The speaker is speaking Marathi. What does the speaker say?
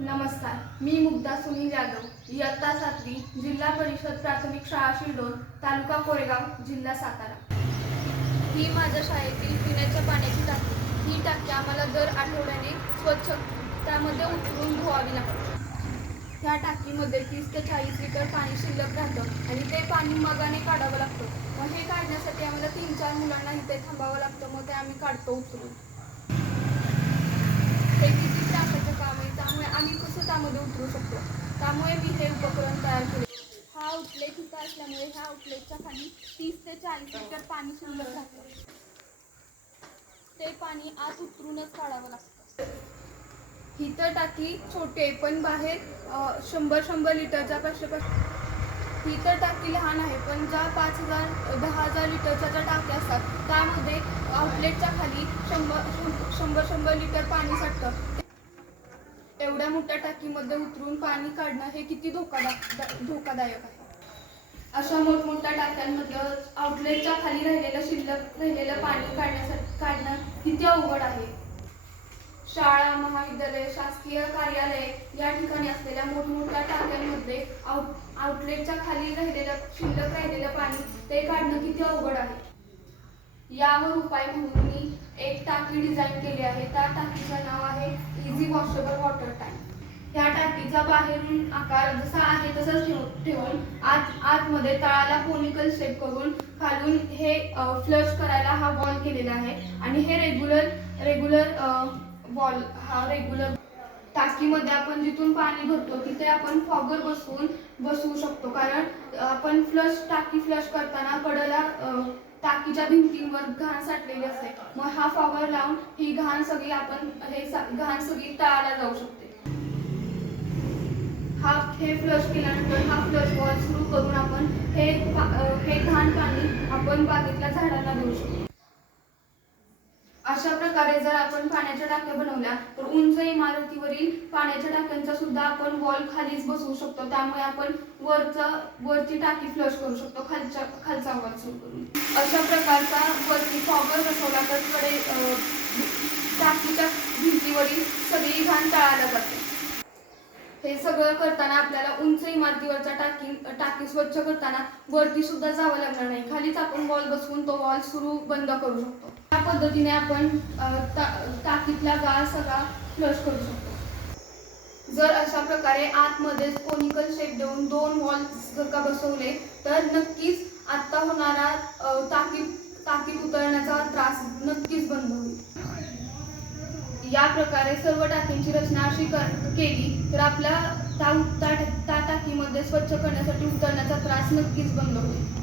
नमस्कार, मी मुग्धा सुनील यादव, इयत्ता 7वी, जिल्हा परिषद प्राथमिक शाळा शिरडोन, तालुका कोरेगाव, जिल्हा सातारा. ही माझ्या शाळेतील पिण्याच्या पाण्याची टाकी. ही टाकी आम्हाला दर आठवड्याने स्वच्छ त्यामध्ये उतरून धुवावी लागते. ह्या टाकीमध्ये 30 ते 40 लिटर पाणी शिल्लक राहतं आणि ते पाणी मगाने काढावं लागतं. मग हे काढण्यासाठी आम्हाला 3-4 मुलांना इथे थांबावं लागतं. मग ते आम्ही काढतो उचलून. हे किती त्रासाचं काम आहे, त्यामुळे आम्ही कसं त्यामध्ये उतरू शकतो, त्यामुळे मी हे उपकरण तयार केले. हा आउटलेट इथं असल्यामुळे ह्या आउटलेटच्या खाली 30 ते 40 लिटर पाणी शिल्लक राहतं. ते पाणी आत उतरूनच काढावं लागतं. ही तर टाकी छोटी आहे, पण बाहेर 100 लिटरच्या ही तर टाकी लहान आहे, पण ज्या 5,000-10,000 लिटरच्या ज्या टाक्या असतात त्यामध्ये आउटलेटच्या खाली 100 लिटर पाणी साठतं. एवढ्या मोठ्या टाकीमध्ये उतरून पाणी काढणं हे किती धोकादायक आहे. अशा मोठमोठ्या टाक्यांमधलं आउटलेटच्या खाली शिल्लक राहिलेलं पाणी काढणं किती अवघड आहे. शाळा, महाविद्यालय, शासकीय कार्यालय या ठिकाणी असलेल्या मोठमोठ्या टाक्यांमध्ये आउटलेटच्या खाली शिल्लक राहिलेलं पाणी ते काढणं किती अवघड आहे. यावर उपाय म्हणून मी एक टाकी डिझाईन केली आहे. त्या टाकीचं नाव आहे इझी वॉशेबल वॉटर टँक. या टाकीचा बाहेरून आकार जसा आहे तसाच ठेवून आतमध्ये तळाला कोनिकल शेप करून खालून हे फ्लश करायला हा वॉल केलेला आहे. आणि हे रेग्युलर टाकीमध्ये आपण जिथून पाणी भरतो तिथे आपण फॉगर बसवू शकतो. कारण आपण टाकी फ्लश करताना कडेला टाकीच्या भिंतींवर घाण साठलेली असते. मग हा फॉगर लावून ही घाण सगळी तळाला जाऊ शकते. हे फ्लश केल्यानंतर हा फ्लश वॉल सुरू करून आपण हे घाण पाणी आपण बागेतल्या झाडांना देऊ शकतो. अशा प्रकारे जर आपण पाण्याच्या टाक्या बनवल्या तर उंच इमारतीवरील पाण्याच्या टाक्यांचा सुद्धा आपण वॉल खालीच बसवू शकतो. त्यामुळे आपण वरची टाकी फ्लश करू शकतो, खालचा वॉल सुरू करून. अशा प्रकारचा वरती फॉगर बसवला तर टाकीच्या भिंतीवरील सगळी घाण तळाला जाते. हे सगळं करताना आपल्याला उंच इमारतीवरच्या टाकी स्वच्छ करताना वरती सुद्धा जावं लागणार नाही. खालीच आपण वॉल बसवून तो वॉल बंद करू शकतो. या पद्धतीने आपण टाकीतला गाळ सगळा फ्लश करू शकतो. जर अशा प्रकारे आतमध्ये कोनिकल शेप देऊन 2 वॉल जर का बसवले तर नक्कीच आता होणारा टाकीत उतरण्याचा त्रास नक्कीच बंद होईल. या प्रकारे सर्व टाकींची रचना अशी केली तर आपल्या त्या टाकीमध्ये स्वच्छ करण्यासाठी उतरण्याचा त्रास नक्कीच बंद होईल.